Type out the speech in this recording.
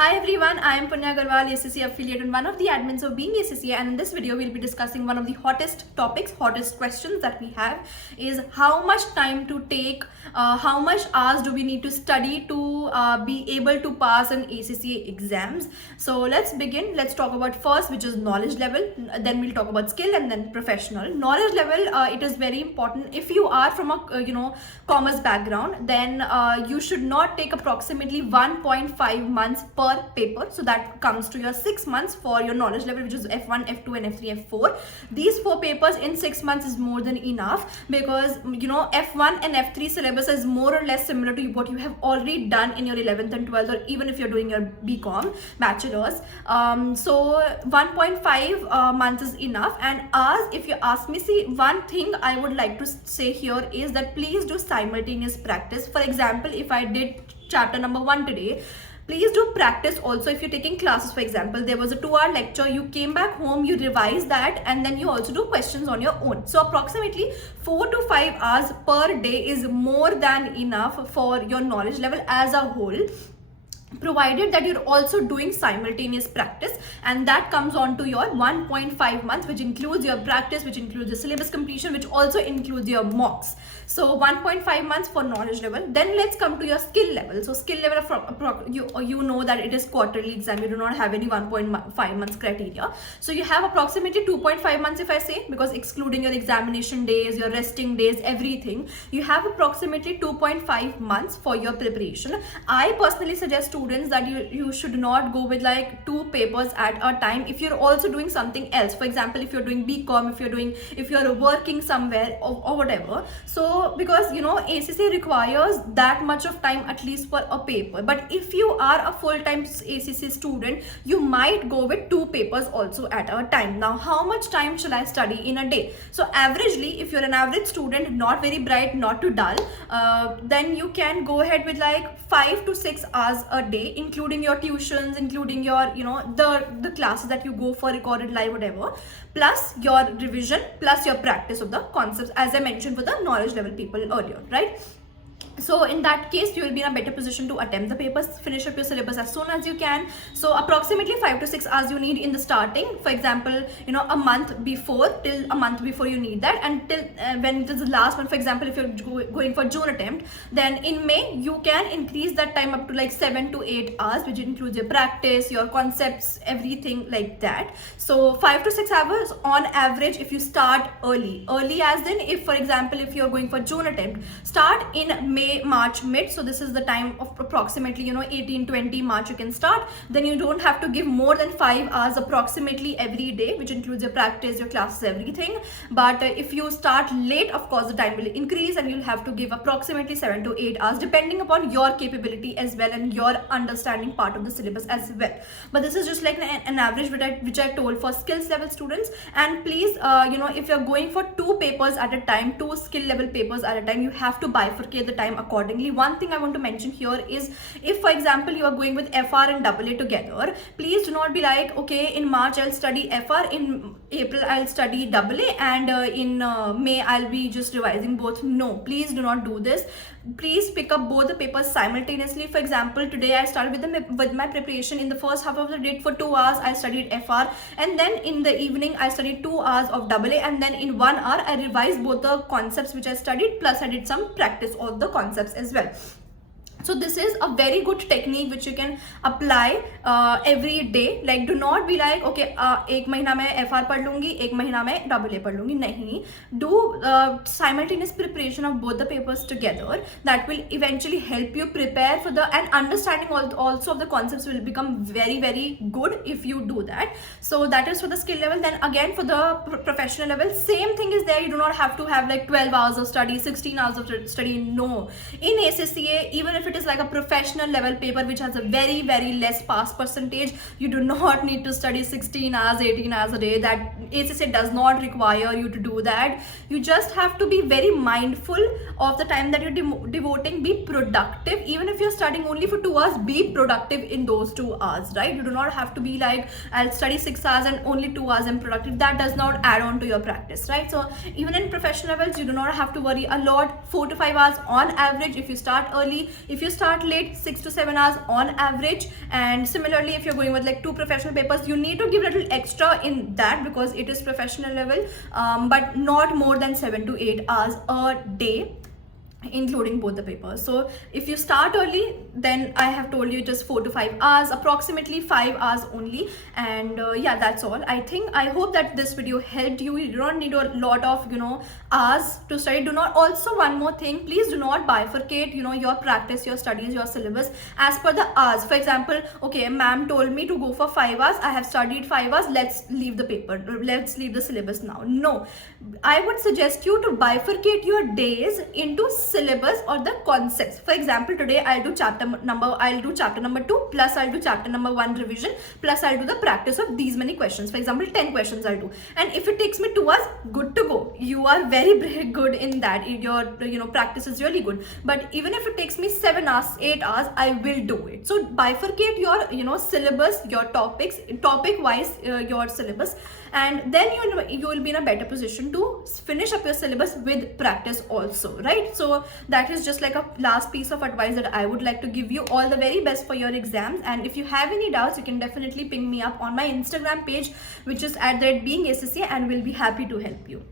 Hi everyone, I am Punya Agarwal, ACC affiliate and one of the admins of Being ACC, and in this video we'll be discussing one of the hottest topics, hottest questions that we have is how much time to take, how much hours do we need to study to be able to pass an ACCA exams. So let's begin. Let's talk about first, which is knowledge level, then we'll talk about skill, and then professional. Knowledge level, it is very important. If you are from a commerce background, then you should not take approximately 1.5 months per paper. So that comes to your 6 months for your knowledge level, which is F1, F2 and F3, F4. These 4 papers in 6 months is more than enough, because F1 and F3 syllabus is more or less similar to what you have already done in your 11th and 12th, or even if you're doing your BCom bachelor's. So 1.5 months is enough. And as if you ask me, see, one thing I would like to say here is that please do simultaneous practice. For example, if I did chapter number 1 today, please do practice also. If you're taking classes, for example, there was a 2-hour lecture, you came back home, you revise that, and then you also do questions on your own. So approximately 4 to 5 hours per day is more than enough for your knowledge level as a whole, provided that you're also doing simultaneous practice, and that comes on to your 1.5 months, which includes your practice, which includes the syllabus completion, which also includes your mocks. So 1.5 months for knowledge level. Then let's come to your skill level. So skill level, you know that it is quarterly exam. You do not have any 1.5 months criteria. So you have approximately 2.5 months, if I say, because excluding your examination days, your resting days, everything, you have approximately 2.5 months for your preparation. I personally suggest students that you should not go with like 2 papers at a time if you're also doing something else. For example, if you're doing BCom, if you're working somewhere or whatever. So because ACC requires that much of time at least for a paper, but if you are a full-time ACC student, you might go with 2 papers also at a time. Now, how much time shall I study in a day? So averagely, if you're an average student, not very bright, not too dull, then you can go ahead with like 5 to 6 hours a day, including your tuitions, including your the classes that you go for, recorded live, whatever, plus your revision, plus your practice of the concepts, as I mentioned for the knowledge level people earlier, right? So in that case, you will be in a better position to attempt the papers, finish up your syllabus as soon as you can. So approximately 5 to 6 hours you need in the starting. For example, a month before, till a month before you need that, and till when it is the last one. For example, if you're going for June attempt, then in May you can increase that time up to like 7 to 8 hours, which includes your practice, your concepts, everything like that. So 5 to 6 hours on average if you start early. Early as in, if for example, if you're going for June attempt, start in May, March, mid. So this is the time of approximately 18-20 March you can start. Then you don't have to give more than 5 hours approximately every day, which includes your practice, your classes, everything. But if you start late, of course the time will increase, and you'll have to give approximately 7 to 8 hours depending upon your capability as well, and your understanding part of the syllabus as well. But this is just like an average which I told for skills level students. And please, if you're going for 2 papers at a time, 2 skill level papers at a time, you have to bifurcate the time accordingly. One thing I want to mention here is, if for example you are going with FR and AA together, please do not be like, okay, in March I'll study FR, in April I'll study AA, and in May I'll be just revising both. No, please do not do this. Please pick up both the papers simultaneously. For example, today I started with my preparation. In the first half of the day for 2 hours I studied FR, and then in the evening I studied 2 hours of AA, and then in 1 hour I revised both the concepts which I studied, plus I did some practice of the concepts as well. So this is a very good technique which you can apply every day. Like, do not be like, okay, एक महीना मैं FR पढ़ लूँगी, एक महीना मैं AA पढ़ लूँगी. नहीं, do simultaneous preparation of both the papers together. That will eventually help you prepare for the, and understanding also of the concepts will become very, very good if you do that. So that is for the skill level. Then again for the professional level, same thing is there. You do not have to have like 12 hours of study, 16 hours of study. No, in ACCA, even if it is like a professional level paper which has a very, very less pass percentage, you do not need to study 16 hours, 18 hours a day. That ACCA does not require you to do that. You just have to be very mindful of the time that you're devoting. Be productive. Even if you're studying only for 2 hours, be productive in those 2 hours, right? You do not have to be like, I'll study 6 hours and only 2 hours I'm productive. That does not add on to your practice, right? So even in professional levels, you do not have to worry a lot. 4 to 5 hours on average if you start early. If if you start late, 6 to 7 hours on average. And similarly, if you're going with like 2 professional papers, you need to give a little extra in that because it is professional level, but not more than 7 to 8 hours a day, including both the papers. So if you start early, then I have told you just 4 to 5 hours, approximately 5 hours only. And yeah, that's all. I hope that this video helped you. You don't need a lot of hours to study. Do not, also one more thing, please do not bifurcate your practice, your studies, your syllabus as per the hours. For example, okay, ma'am told me to go for 5 hours, I have studied 5 hours, let's leave the paper, let's leave the syllabus now. No, I would suggest you to bifurcate your days into syllabus or the concepts. For example, today I'll do chapter number 2 plus I'll do chapter number 1 revision plus I'll do the practice of these many questions. For example, 10 questions I'll do, and if it takes me 2 hours, good to go. You are very good in that. Your practice is really good. But even if it takes me 7 hours, 8 hours, I will do it. So bifurcate your syllabus, your topic wise, your syllabus, and then you will be in a better position to finish up your syllabus with practice also, right? So that is just like a last piece of advice that I would like to give you. All the very best for your exams, and if you have any doubts, you can definitely ping me up on my Instagram page, which is @beingACCA, and we'll be happy to help you.